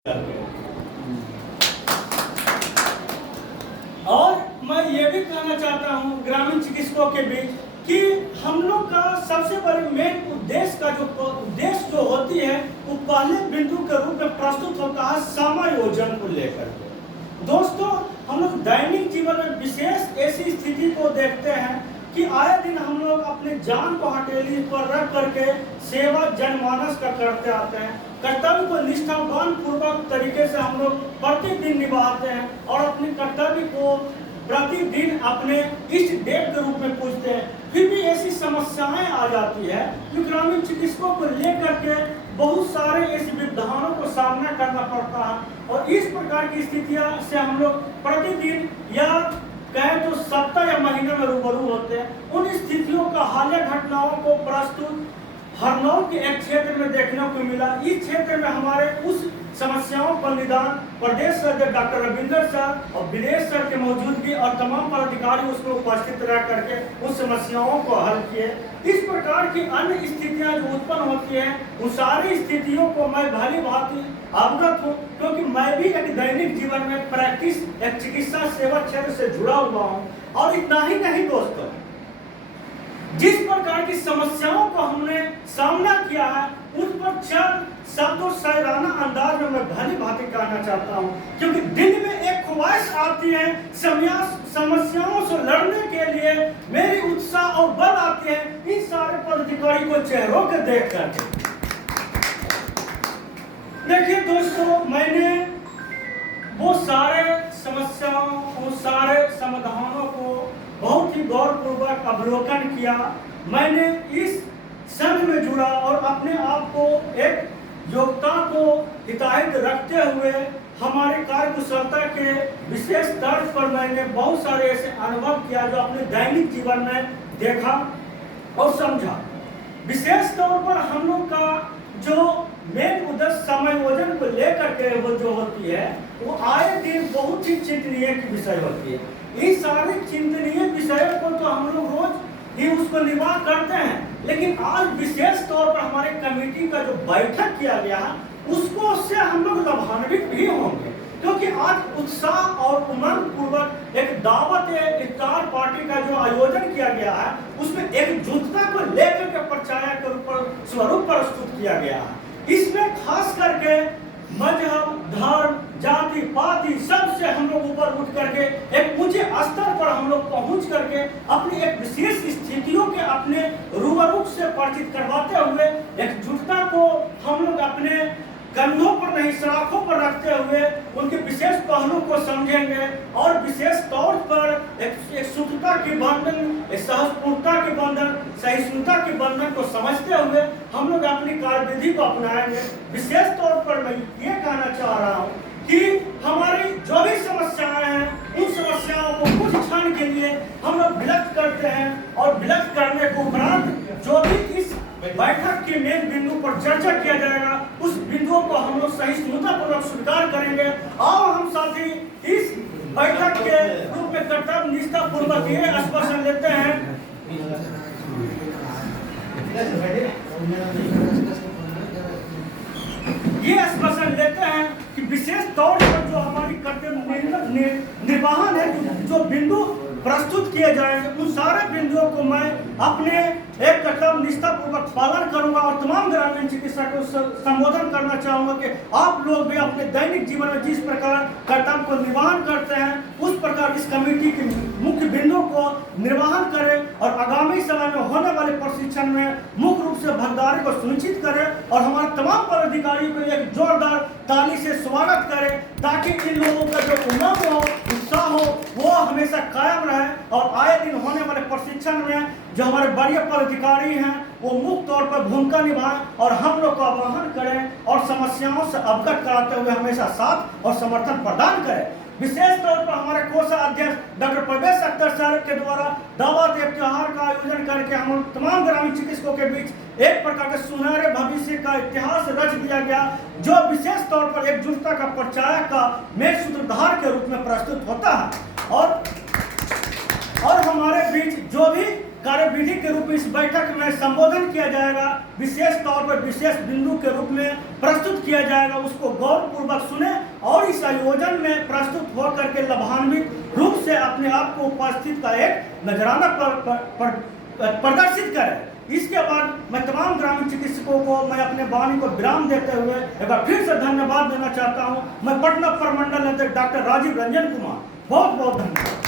और मैं ये भी कहना चाहता हूँ ग्रामीण चिकित्सकों के बीच कि हम लोग का सबसे बड़ी मेन उद्देश्य का जो होती है वो पहले बिंदु के रूप में प्रस्तुत होता है समायोजन को लेकर के। दोस्तों, हम लोग दैनिक जीवन में विशेष ऐसी स्थिति को देखते हैं कि आए दिन हम लोग अपने जान को हथेली पर रख करके सेवा जनमानस का करते आते हैं। कर्तव्य को निष्ठावान पूर्वक तरीके से हम लोग प्रतिदिन निभाते हैं और अपने कर्तव्य को प्रतिदिन अपने इष्ट देव के रूप में पूजते हैं। फिर भी ऐसी समस्याएं आ जाती है जो ग्रामीण चिकित्सकों को लेकर के बहुत सारे ऐसे विधानों को सामना करना पड़ता है और इस प्रकार की स्थितियां से हम लोग प्रतिदिन या कहें तो सप्ताह या महीने में रूबरू होते हैं। उन स्थितियों का हालिया घटनाओं को प्रस्तुत हरनौल के एक क्षेत्र में देखने को मिला। इस क्षेत्र में हमारे उस समस्याओं का निदान प्रदेश सर डॉक्टर रविंदर सर और विदेश सर के मौजूदगी और तमाम पदाधिकारी उसमें उपस्थित रह करके उस समस्याओं को हल किए। इस प्रकार की अन्य स्थितियां जो उत्पन्न होती हैं उन सारी स्थितियों को मैं भली भांति अवगत हूँ, क्योंकि मैं भी एक दैनिक जीवन में प्रैक्टिस एक चिकित्सा सेवा क्षेत्र से जुड़ा हुआ हूँ। और इतना ही नहीं दोस्तों, जिस प्रकार की समस्याओं को हमने सामना किया है उस पर चंद शब्द और शायराना अंदाज में मैं भली भांति कहना चाहता हूँ, क्योंकि दिल में एक ख्वाहिश आती है समस्याओं से लड़ने के लिए, मेरी उत्साह और बल आती है इन सारे पदाधिकारी को चेहरों के देख करके। देखिए दोस्तों, मैंने वो सारे समस्याओं उन सारे समाधानों को बहुत ही गौरपूर्वक अवलोकन किया। मैंने इस संघ में जुड़ा और अपने आप को एक योग्यता को हिताहित रखते हुए हमारे कार्यकुशलता के विशेष तर्ज पर मैंने बहुत सारे ऐसे अनुभव किया जो अपने दैनिक जीवन में देखा और समझा। विशेष तौर पर हम लोग का जो मेन उद्देश्य समायोजन को लेकर के वो जो होती है वो आए दिन बहुत ही चिंतनीय की विषय होती है। इन सारे चिंतनीय विषयों को तो हम लोग रोज ही उसको निर्वाह करते हैं, लेकिन आज विशेष तौर पर हमारे कमेटी का जो बैठक किया गया उसको से हम लोग लाभान्वित भी होंगे, क्योंकि आज उत्साह और उमंग पूर्वक एक दावत इफ्तार पार्टी का जो आयोजन किया गया है उसमें एकजुटता को लेकर के परचाया के स्वरूप प्रस्तुत किया गया है। इसमें खास करके मजहब, धर्म, जाति पाति सबसे हम लोग ऊपर उठ करके एक ऊंचे स्तर पर हम लोग पहुंच करके अपनी एक विशेष स्थितियों के अपने रूबरू से परिचित करवाते हुए एकजुटता को हम लोग अपने कंधों पर नहीं सराखों पर रखते हुए उनके विशेष पहलू को समझेंगे और विशेष तौर पर एक शुद्धता के बंधन, एक सहजपूर्णता के बंधन, सहिष्णुता के बंधन को समझते हुए हम लोग अपनी कार्यविधि को अपनाएंगे। विशेष तौर पर मैं ये कहना चाह रहा हूँ कि हमारी जो भी समस्याएं हैं उन समस्याओं को कुछ क्षण के लिए हम लोग विलक्त करते हैं और विलक्त करने के उपरांत जो भी इस बैठक के मेन बिंदु पर चर्चा किया जाएगा उस बिंदुओं को हम लोग सहिष्णुता पूर्वक स्वीकार करेंगे। और हम साथ ही इस बैठक के रूप में कर्तव्य निष्ठा पूर्वक ये आश्वासन लेते हैं कि विशेष तौर पर जो हमारी कर्तव्य निर्वहन है जो बिंदु प्रस्तुत किए जाएंगे उन सारे बिंदुओं को मैं अपने एक कर्तव्य निष्ठा पूर्वक पालन करूंगा और तमाम ग्रामीण चिकित्सकों को संबोधन करना चाहूंगा कि आप लोग भी अपने दैनिक जीवन में जिस प्रकार कर्तव्य को निर्वहन करते हैं उस प्रकार इस कमेटी के मुख्य बिंदुओं को निर्वहन करें और आगामी समय में होने वाले प्रशिक्षण में मुख्य रूप से भागीदारी को सुनिश्चित करें और हमारे तमाम पदाधिकारियों को एक जोरदार ताली से स्वागत करें ताकि इन लोगों का जो उमंग हो, उत्साह हो वो हमेशा कायम रहे और आए दिन होने वाले प्रशिक्षण में जो हमारे बड़े पदाधिकारी हैं वो मुक्त तौर पर भूमिका निभाएं और हम लोग को आह्वान करें और समस्याओं से अवगत कराते हुए हमेशा साथ और समर्थन प्रदान करें। विशेष तौर पर हमारे कोषाध्यक्ष डॉक्टर प्रवेश अख्तर सर के द्वारा दावत त्योहार का आयोजन करके हम तमाम ग्रामीण चिकित्सकों के बीच एक प्रकार के सुनहरे भविष्य का इतिहास रच दिया गया जो विशेष तौर पर एकजुटता का परचायक का मेघ सूत्रधार के रूप में प्रस्तुत होता है। और हमारे बीच जो भी कार्यविधि के रूप में इस बैठक में संबोधन किया जाएगा, विशेष तौर पर विशेष बिंदु के रूप में प्रस्तुत किया जाएगा, उसको गौरपूर्वक सुने और इस आयोजन में प्रस्तुत होकर के लाभान्वित रूप से अपने आप को उपस्थित का एक नजराना प्रदर्शित करें। इसके बाद मैं तमाम ग्रामीण चिकित्सकों को मैं अपने वाणी को विराम देते हुए एक बार फिर से धन्यवाद देना चाहता हूं। मैं पटना प्रमंडल अध्यक्ष डॉक्टर राजीव रंजन कुमार, बहुत बहुत धन्यवाद।